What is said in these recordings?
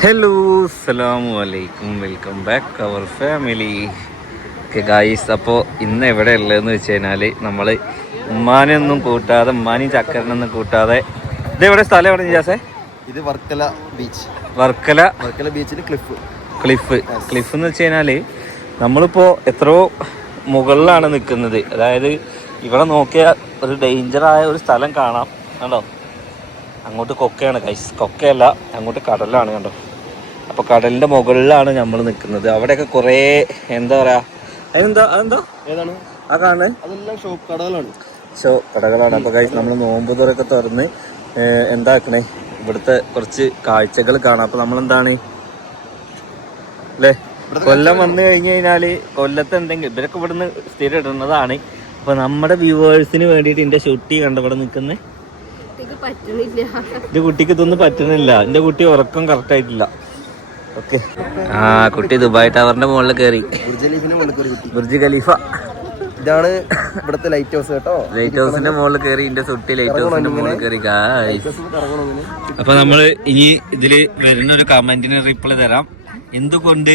Hello സലാം അലൈക്കും welcome back our family okay guys അപ്പോൾ ഇന്ന് എവിടെ ഉള്ളതെന്ന് വെച്ച് കഴിഞ്ഞാൽ നമ്മൾ ഉമ്മാനെയൊന്നും കൂട്ടാതെ ഉമ്മാനെയും ചക്കരനൊന്നും കൂട്ടാതെ ഇതെവിടെ സ്ഥലം എവിടെ ജാസേ ഇത് വർക്കല ബീച്ച് വർക്കല? വർക്കല ബീച്ചിൽ ക്ലിഫ് ക്ലിഫ് ക്ലിഫ് എന്ന് വെച്ച് കഴിഞ്ഞാൽ നമ്മളിപ്പോൾ എത്രയോ മുകളിലാണ് നിൽക്കുന്നത് അതായത് ഇവിടെ നോക്കിയാൽ ഒരു ഡേഞ്ചറായ ഒരു സ്ഥലം കാണാം. കണ്ടോ? അങ്ങോട്ട് കൊക്കയാണ് കൈസ് കൊക്കയല്ല അങ്ങോട്ട് കടലാണ് കണ്ടോ. അപ്പോൾ കടലിന്റെ മുകളിലാണ് നമ്മൾ നിൽക്കുന്നത് അവിടെയൊക്കെ കുറേ എന്താ പറയുക അതിനെന്താ അതെന്താ? ഏതാണ്? ആ കാണുന്നത് അതെല്ലാം ഷോപ്പ് കടകളാണ്. ഷോ കടകളാണ്. അപ്പോൾ കൈസ് നമ്മൾ നോമ്പ് തുറയൊക്കെ തുറന്ന് എന്താക്കണേ? ഇവിടുത്തെ കുറച്ച് കാഴ്ചകൾ കാണാം. അപ്പോൾ നമ്മളെന്താണ്? അല്ലേ കൊല്ലം വന്നു കഴിഞ്ഞു കഴിഞ്ഞാൽ കൊല്ലത്ത് എന്തെങ്കിലും ഇവരൊക്കെ ഇവിടുന്ന് സ്ഥിരം ഇടുന്നതാണ്. അപ്പൊ നമ്മുടെ വ്യൂവേഴ്സിന് വേണ്ടിയിട്ട് എന്റെ ഷൂട്ടി കണ്ടവിടെ നിൽക്കുന്നത് എന്റെ കുട്ടിക്ക് ഇതൊന്നും പറ്റുന്നില്ല എന്റെ കുട്ടി ഉറക്കം കറക്റ്റ് ആയിട്ടില്ല. ഓക്കെ ആ കുട്ടി ദുബായ് ടവറിന്റെ മുകളിൽ കയറി ബുർജ് ഖലീഫ. ഇതാണ് ഇവിടുത്തെ ലൈറ്റ് ഹൗസ് കേട്ടോ. ലൈറ്റ് ഹൗസിന്റെ മുകളിൽ കയറി എന്റെ സുട്ടി ലൈറ്റ് ഹൗസിന്റെ മുകളിൽ കയറി അപ്പൊ നമ്മൾ ഇനി ഇതിൽ വരുന്ന ഒരു കമന്റിന് റിപ്ലൈ തരാം. എന്തുകൊണ്ട്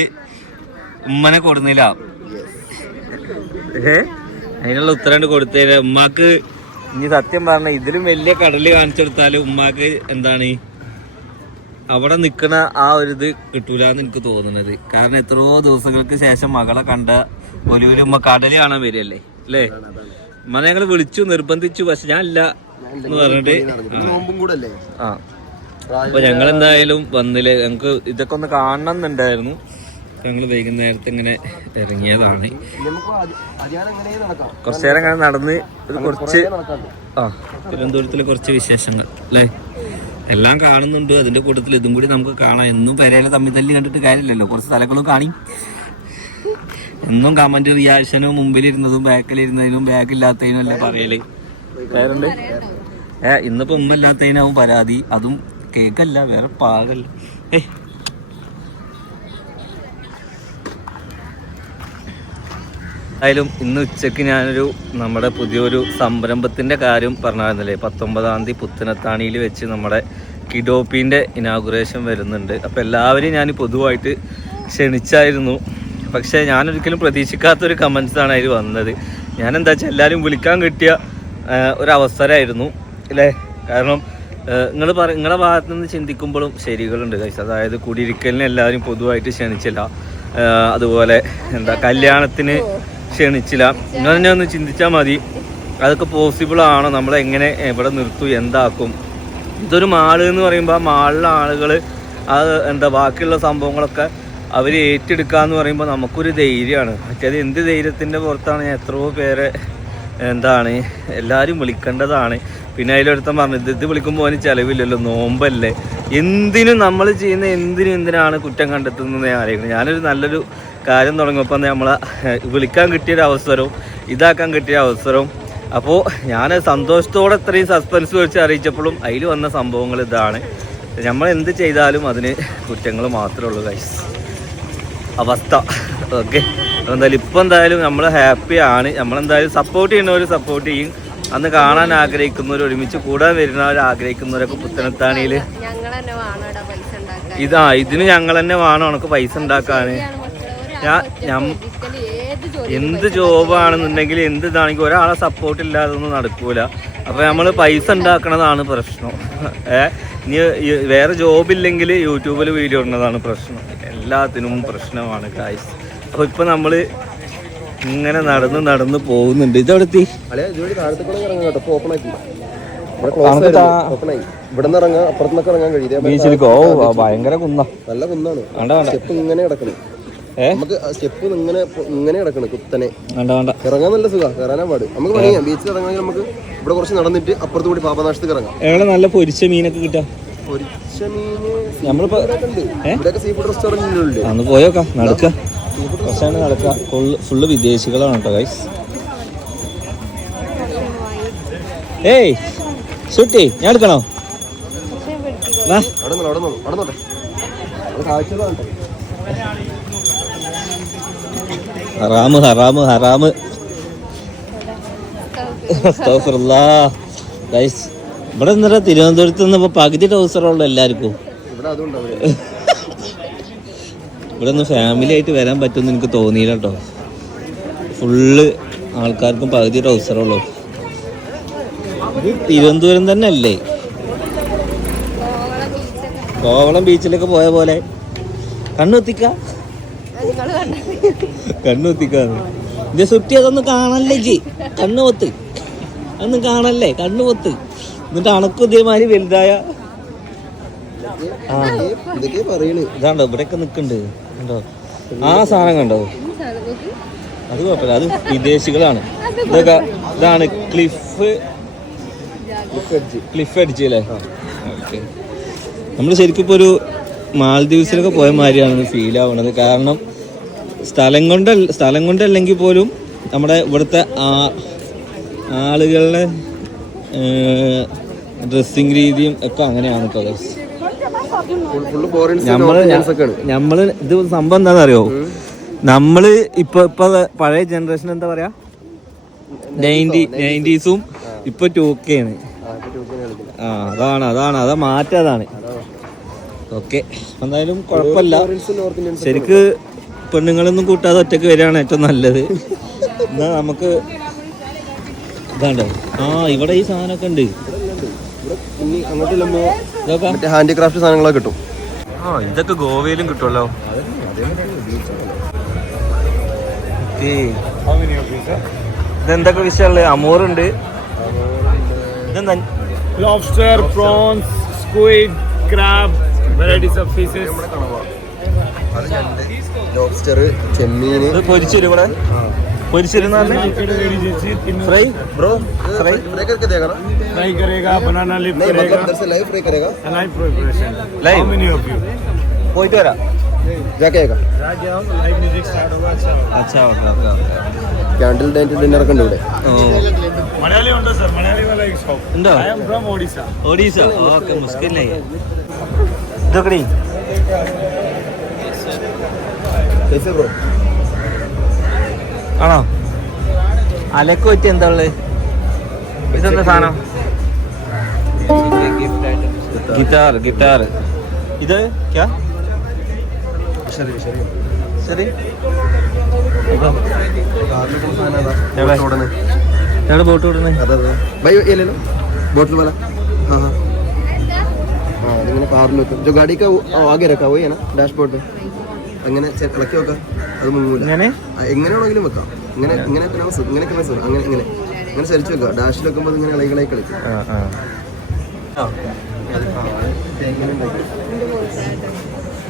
ഉമ്മനെ കൊടുന്നില്ല? ഏ? അതിനുള്ള ഉത്തരം കൊടുത്തേര. ഉമ്മാക്ക് ഇനി സത്യം പറഞ്ഞ ഇതിലും വലിയ കടൽ കാണിച്ചെടുത്താൽ ഉമ്മാക്ക് എന്താണ്? അവിടെ നിൽക്കുന്ന ആ ഒരു ഇത് കിട്ടൂലെന്ന് എനിക്ക് തോന്നുന്നത്. കാരണം എത്രയോ ദിവസങ്ങൾക്ക് ശേഷം മകളെ കണ്ട ഒലിവിൽ ഉമ്മ കടൽ കാണാൻ വരികയല്ലേ? അല്ലേ? മന ഞങ്ങൾ വിളിച്ചു നിർബന്ധിച്ചു. പക്ഷെ ഞാൻ ഇല്ല. എന്ന് പറഞ്ഞിട്ട് ആ. അപ്പൊ ഞങ്ങൾ എന്തായാലും വന്നില്ലേ? ഞങ്ങക്ക് ഇതൊക്കെ ഒന്ന് കാണണം എന്നുണ്ടായിരുന്നു. ഞങ്ങൾ വൈകുന്നേരത്ത് ഇങ്ങനെ ഇറങ്ങിയതാണ്. കുറച്ചു നേരം അങ്ങനെ നടന്ന് കുറച്ച് ആ. തിരുവനന്തപുരത്തിലെ കുറച്ച് വിശേഷങ്ങൾ അല്ലേ? എല്ലാം കാണുന്നുണ്ട്. അതിന്റെ കൂട്ടത്തിൽ ഇതും കൂടി നമുക്ക് കാണാം. എന്നും പെരയിലെ തമ്മിൽ തല്ലി കണ്ടിട്ട് കാര്യമില്ലല്ലോ. കുറച്ച് സ്ഥലങ്ങളും കാണി. എന്നും കമന്റ് റിയാക്ഷനും മുമ്പിലിരുന്നതും ബാക്കിലിരുന്നതിനും ബാക്കില്ലാത്തതിനും അല്ലേ പറയൽ? വേറുണ്ട് ഏ ഇന്നിപ്പോ ഉമ്മ ഇല്ലാത്തതിനാവും പരാതി. അതും കേക്കല്ല വേറെ പാകല്ല. ഏ ആയാലും ഇന്ന് ഉച്ചയ്ക്ക് ഞാനൊരു നമ്മുടെ പുതിയൊരു സംരംഭത്തിന്റെ കാര്യം പറഞ്ഞായിരുന്നില്ലേ? പത്തൊമ്പതാം തീയതി പുത്തനത്താണിയിൽ വെച്ച് നമ്മുടെ കിഡോപ്പിന്റെ ഇനാഗുറേഷൻ വരുന്നുണ്ട്. അപ്പോൾ എല്ലാവരെയും ഞാൻ പൊതുവായിട്ട് ക്ഷണിച്ചായിരുന്നു. പക്ഷേ ഞാനൊരിക്കലും പ്രതീക്ഷിക്കാത്തൊരു കമൻസാണ് അതിൽ വന്നത്. ഞാൻ എന്താ വെച്ചാൽ എല്ലാവരും വിളിക്കാൻ കിട്ടിയ ഒരവസരമായിരുന്നു അല്ലേ? കാരണം നിങ്ങൾ പറ നിങ്ങളുടെ ഭാഗത്ത് നിന്ന് ചിന്തിക്കുമ്പോഴും ശരികളുണ്ട് guys. അതായത് കുടിയിരിക്കലിന് എല്ലാവരും പൊതുവായിട്ട് ക്ഷണിച്ചില്ല. അതുപോലെ എന്താ കല്യാണത്തിന് ക്ഷണിച്ചില്ല. നിങ്ങൾ തന്നെ ഒന്ന് ചിന്തിച്ചാൽ മതി. അതൊക്കെ പോസിബിൾ ആണ്. നമ്മൾ എങ്ങനെ എവിടെ നിർത്തും എന്താക്കും. ഇതൊരു മാൾ എന്ന് പറയുമ്പോൾ ആ മാളിലെ ആളുകൾ അത് എന്താ ബാക്കിയുള്ള സംഭവങ്ങളൊക്കെ അവർ ഏറ്റെടുക്കുക എന്ന് പറയുമ്പോൾ നമുക്കൊരു ധൈര്യമാണ് മറ്റേത് എന്ത് ധൈര്യത്തിന്റെ പുറത്താണ്? ഞാൻ എത്രയോ പേരെ എന്താണ് എല്ലാവരും വിളിക്കേണ്ടതാണ്. പിന്നെ അതിലൊരുത്തം പറഞ്ഞു ഇത് ഇത് വിളിക്കുമ്പോൾ അതിന് ചിലവില്ലല്ലോ നോമ്പല്ലേ. എന്തിനും നമ്മൾ ചെയ്യുന്ന എന്തിനും എന്തിനാണ് കുറ്റം കണ്ടെത്തുന്നത് ഞാൻ അറിയുന്നത് ഞാനൊരു നല്ലൊരു കാര്യം തുടങ്ങിയപ്പോൾ നമ്മളെ വിളിക്കാൻ കിട്ടിയൊരു അവസരവും ഇതാക്കാൻ കിട്ടിയ അവസരവും അപ്പോൾ ഞാൻ സന്തോഷത്തോടെ ഇത്രയും സസ്പെൻസ് വെച്ച് അറിയിച്ചപ്പോഴും അതിൽ വന്ന സംഭവങ്ങൾ ഇതാണ്. നമ്മൾ എന്ത് ചെയ്താലും അതിന് കുറ്റങ്ങൾ മാത്രമേ ഉള്ളൂ കൈ അവസ്ഥ. ഓക്കെ? എന്തായാലും ഇപ്പം എന്തായാലും നമ്മൾ ഹാപ്പിയാണ് നമ്മളെന്തായാലും സപ്പോർട്ട് ചെയ്യുന്നവർ സപ്പോർട്ട് ചെയ്യും. അന്ന് കാണാൻ ആഗ്രഹിക്കുന്നവർ ഒരുമിച്ച് കൂടാൻ വരുന്നവർ ആഗ്രഹിക്കുന്നവരൊക്കെ പുത്തനത്താണിയിൽ ഇതാ ഇതിന് ഞങ്ങൾ തന്നെ വേണം നമുക്ക് പൈസ ഉണ്ടാക്കാൻ ഞാൻ എന്ത് ജോബാണെന്നുണ്ടെങ്കിൽ എന്ത് ഇതാണെങ്കിൽ ഒരാളെ സപ്പോർട്ട് ഇല്ലാതെ ഒന്നും നടക്കൂല. അപ്പൊ നമ്മൾ പൈസ ഉണ്ടാക്കണതാണ് പ്രശ്നം. ഏ ഇനി ഈ വേറെ ജോബില്ലെങ്കിൽ യൂട്യൂബിൽ വീഡിയോ ഇടുന്നതാണ് പ്രശ്നം. എല്ലാത്തിനും പ്രശ്നമാണ് കായ്സ് അപ്പൊ ഇപ്പൊ നമ്മൾ ഇങ്ങനെ നടന്ന് നടന്ന് പോകുന്നുണ്ട്. ഇതെവിടെത്തി? ഇവിടുന്ന് ഇറങ്ങാം അപ്പുറത്തുനിന്നൊക്കെ ഇറങ്ങാൻ കഴിയും. ഇതേമാതിരി ബീച്ചിലേക്ക്. ഓ ഭയങ്കര കുന്ന. നല്ല കുന്നാണ്. സ്റ്റെപ്പ് ഇങ്ങനെ കിടക്കണം. നമുക്ക് സ്റ്റെപ്പ് ഇങ്ങനെ ഇങ്ങനെ കിടക്കണം കുത്തനെ. വേണ്ട വേണ്ട. ഇറങ്ങാൻ നല്ല സുഖം കയറാനാ പാട്. നമുക്ക് പണിയാം ബീച്ചിൽ ഇറങ്ങണമെങ്കിൽ നമുക്ക് ഇവിടെ കുറച്ച് നടന്നിട്ട് അപ്പുറത്ത് കൂടി പാപനാശത്തേക്ക് ഇറങ്ങാം. എവിടെ നല്ല പൊരിച്ച മീനൊക്കെ കിട്ടാ? പൊരിച്ച മീന് നമ്മളിപ്പോ ഇവിടെയൊക്കെ സീ ഫുഡ് റെസ്റ്റോറന്റ് ഉണ്ട് അന്ന് പോയോക്കാം നടക്ക. കുറച്ചാണ് നടക്കുക ഫുള്ള് ഫുള്ള് വിദേശികളാണ് കേട്ടോ ഗൈസ് ഏയ് സുട്ടി ഞാൻ എടുക്കണോ? അവിടെ അവിടെ അവിടെ നോട്ടെ കേട്ടോ. ഹറാമ് ഹറാമ് ഹറാമ്. ഗൈസ് ഇവിടെ നിന്നിട്ട് തിരുവനന്തപുരത്ത് നിന്ന് ഇപ്പൊ പകുതി ടൗസറുള്ള എല്ലാവർക്കും. ഇവിടെ നിന്ന് ഒന്ന് ഫാമിലി ആയിട്ട് വരാൻ പറ്റുമെന്ന് എനിക്ക് തോന്നിയില്ല കേട്ടോ. ഫുള്ള് ആൾക്കാർക്കും പകുതി ടൗസറുള്ളൂ ഇത് തിരുവനന്തപുരം തന്നെ അല്ലേ? കോവളം ബീച്ചിലൊക്കെ പോയ പോലെ. കണ്ണുത്തിക്ക കണ്ണുത്തിക്കാന്ന് എന്റെ സുറ്റി അതൊന്നും കാണല്ലേ ജി കണ്ണു പൊത്ത് അതൊന്നും കാണല്ലേ? കണ്ണു പൊത്ത് എന്നിട്ട് അണക്കും ഇതേമാതിരി വലുതായ ആ. ഇതൊക്കെ പറയണ്? ഇതാണ്ടോ ഇവിടെയൊക്കെ നിൽക്കുന്നുണ്ട് കണ്ടോ? ആ സാധനം കണ്ടോ? അത് കുഴപ്പമില്ല. അത് വിദേശികളാണ്. ഇതൊക്കെ ഇതാണ് ക്ലിഫ് ക്ലിഫ് അടിച്ച് അല്ലേ? ഓക്കെ. നമ്മൾ ശരിക്കും ഇപ്പോൾ ഒരു മാലദ്വീപ്സിലൊക്കെ പോയ മാതിരിയാണ് ഫീൽ ആവുന്നത് കാരണം സ്ഥലം കൊണ്ട് സ്ഥലം കൊണ്ടല്ലെങ്കിൽ പോലും നമ്മുടെ ഇവിടുത്തെ ആ ആളുകളുടെ ഡ്രസ്സിങ് രീതിയും ഒക്കെ അങ്ങനെയാണ് നമ്മൾ നമ്മൾ ഇത് സംഭവം എന്താണെന്നറിയോ നമ്മൾ ഇപ്പൊ ഇപ്പൊ പഴയ ജനറേഷൻ എന്താ പറയാ? നയന്റി നയന്റീസും. ഇപ്പൊ ടൂക്കെയാണ് കെ ആണ്. ആ അതാണ് അതാണ് അതാ മാറ്റം അതാണ്. ഓക്കെ എന്തായാലും കുഴപ്പമില്ല. ശരിക്ക് പെണ്ണുങ്ങളൊന്നും കൂട്ടാതെ ഒറ്റയ്ക്ക് വരികയാണ് ഏറ്റവും നല്ലത്. എന്നാ നമുക്ക് ഇതാണ്ടോ? ആ ഇവിടെ ഈ സാധനമൊക്കെ ഉണ്ട്. അങ്ങോട്ട് ഹാൻഡിക്രാഫ്റ്റ് സാധനങ്ങളൊക്കെ കിട്ടും. ആ ഇതൊക്കെ ഗോവയിലും കിട്ടുമല്ലോ. ഇതെന്തൊക്കെ വിഷയമുള്ളത്? അമോറുണ്ട് ഇതെന്താ? Lobster prawns squid crab varieties of fishes. Lobster ചെമ്മീന് ഇത് പൊരിച്ചിരും ഇവിടെ പൊരിച്ചിരുന്ന ഫ്രൈ ബ്രോ ഫ്രൈ फ्राई करके देगा ना Fry करेगा, banana leaf नहीं करेगा, मतलब इधर से लाइव फ्राई करेगा live preparation. Live? How many of you? പോയിട്ട് വരാം जाके आएगा राज जाओ, live music start होगा, अच्छा होगा. അച്ഛാ okay okay okay candle light dinner ഒക്കെ ഉണ്ട് ഇവിടെ मलयाली उंडा sir, मलयाली वाला एक shop. ഉണ്ടോ I am from Odisha. Odisha okay മുസ്കില്ലേ ഇതൊക്കെ कैसे ब्रो ആണോ അലക്ക് പറ്റി എന്താ ഉള്ളത് ഇതെന്താ സാധനം ഗിറ്റാർ ഗിറ്റാർ ഇത് ക്യാ ശരി ശരി ശരി एवढा सोडा എവിടെ ബോട്ട് വിടുന്നത് അതെ അതെ भाई ये ले लो बोतल वाला हाँ हाँ हाँ അതിങ്ങനെ കാറിൽ വെക്കും जो गाड़ी का वो- वो आगे रखा वही है ना डैशबोर्ड पे അങ്ങനെ ഇളക്കി വെക്കാം? അത് മുങ്ങൂല. എങ്ങനെയാണെങ്കിലും വെക്കാം. ഇങ്ങനെ ഇങ്ങനെ ഇങ്ങനെ. അങ്ങനെ ഇങ്ങനെ. ഇങ്ങനെ ചരിച്ചു വെക്കാം ഡാഷിൽ വെക്കുമ്പോൾ ഇങ്ങനെ ഇളകളായി ഇളകി കളിക്കും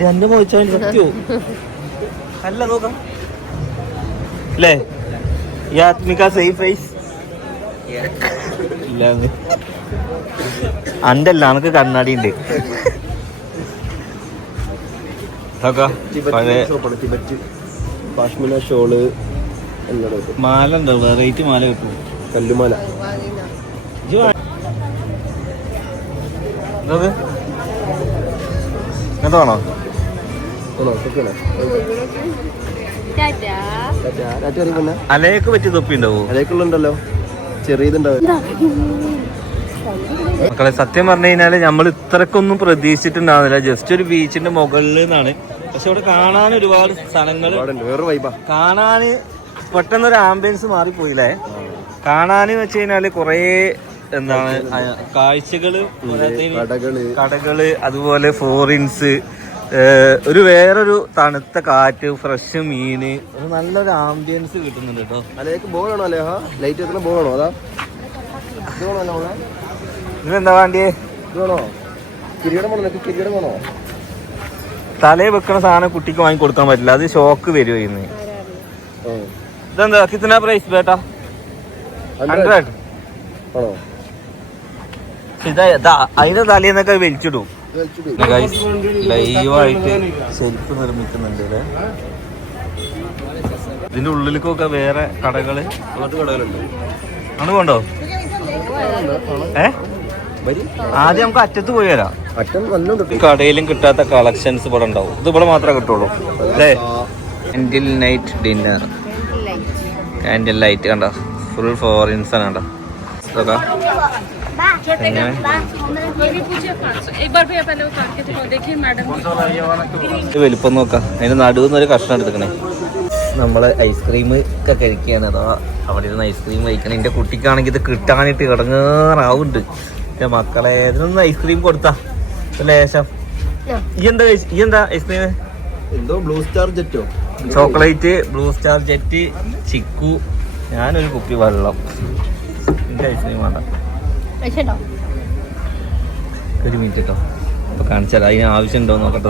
രണ്ട് മോയിച്ചാൽ സത്യോ അല്ല നോക്കാം. അല്ലേ ഈ ആത്മിക സേഫ് ഫേസ് ഇല്ല അണ്ടല്ല അനക്ക് കണ്ണാടി ഉണ്ട് പഴയ ഷോൾ മാല ഉണ്ടോ വെറൈറ്റി മാല കിട്ടും. കല്ലുമാല. അറിയുമ്പോൾ അലയൊക്കെ പറ്റിയ തൊപ്പി ഉണ്ടാവോ? ഉണ്ടല്ലോ ചെറിയതുണ്ടാവും മക്കളെ സത്യം പറഞ്ഞു കഴിഞ്ഞാൽ നമ്മൾ ഇത്രക്കൊന്നും പ്രതീക്ഷിച്ചിട്ടുണ്ടാവുന്നില്ല. ജസ്റ്റ് ഒരു ബീച്ചിന്റെ മുകളിൽ നിന്നാണ്. പക്ഷെ ഇവിടെ കാണാൻ ഒരുപാട് സ്ഥലങ്ങൾ ഒരുപാടുണ്ട്. പെട്ടെന്ന് ഒരു കാണാന് ആംബിയൻസ് മാറിപ്പോയില്ലേ? കാണാന് വെച്ച് കഴിഞ്ഞാൽ കൊറേ എന്താണ് കാഴ്ചകൾ കടകൾ. അതുപോലെ ഫോറിൻസ് ഒരു വേറൊരു തണുത്ത കാറ്റ് ഫ്രഷ് മീന് ഒരു നല്ലൊരു ആംബിയൻസ് കിട്ടുന്നുണ്ട് കേട്ടോ അലേക്ക് ബോളാണോ അല്ലേ ലൈറ്റ് ബോളാണോ അതാ? ഇത് വേണ്ടി അല്ലേ മോളെ ഇതിനെന്താ വേണ്ടിയേ? ഇത് കിരീടം വേണോ? നിനക്ക് കിരീടം വേണോ? തലേ വെക്കണ സാധനം കുട്ടിക്ക് വാങ്ങി കൊടുക്കാൻ പറ്റില്ല. അത് ഷോക്ക് വരുമോ ഇന്ന് ആ. ഇതെന്താ? കിത്തന പ്രൈസ് ബേട്ടാ? ഹൺഡ്രഡ് അതിന്റെ തലേന്നൊക്കെ വലിച്ചിടും. ഇത് വലിച്ചിട്ട് ലൈവായിട്ട് സെൽഫ് നിർമ്മിക്കുന്നുണ്ട് അല്ലേ ഇതിന്റെ ഉള്ളിലേക്കൊക്കെ വേറെ കടകൾ? അങ്ങോട്ട് കടകളുണ്ട്. ആണ് കൊണ്ടോ? ഏ? വരി ആദ്യം നമുക്ക് അറ്റത്ത് പോയി വരാം. കടയിലും കിട്ടാത്ത കളക്ഷൻസ് ഇവിടെ ഉണ്ടാവും. ഇത് ഇവിടെ മാത്രമേ കിട്ടുള്ളൂ. അല്ലേ candle night dinner candle light കണ്ട? ഫുൾ ഫോറിൻസ് ആണ് കണ്ടോ? വലിപ്പം നോക്കാം. അതിന്റെ നടുവിൽ ഒരു കഷ്ണം എടുത്തക്കണേ. നമ്മൾ ഐസ്ക്രീം ഒക്കെ കഴിക്കുകയാണ്. അതാ അവിടെ ഇരുന്ന് ഐസ്ക്രീം കഴിക്കണം. എന്റെ കുട്ടിക്കാണെങ്കിൽ ഇത് കിട്ടാനായിട്ട് കിടങ്ങാറാവുണ്ട് എന്റെ മക്കളെ ഇതിനൊന്ന് ഐസ്ക്രീം കൊടുത്താ. ലേശം. ഈ എന്താ ഈ എന്താ ഐസ്ക്രീം എന്തോ blue star Jetto? Chocolate blue star jet chikoo. ഞാനൊരു കുപ്പി വെള്ളം. എന്റെ ഐസ്ക്രീം വേണ്ട? ഒരു മിനിറ്റ് കേട്ടോ അപ്പൊ കാണിച്ചാൽ അതിന് നോക്കട്ടെ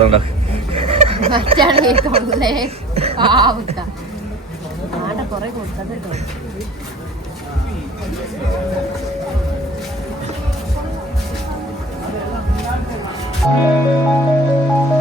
തൊള്ളേ പാവുക ആടെ കൊറേ കൊടുത്തത് കേട്ടോ. になってます。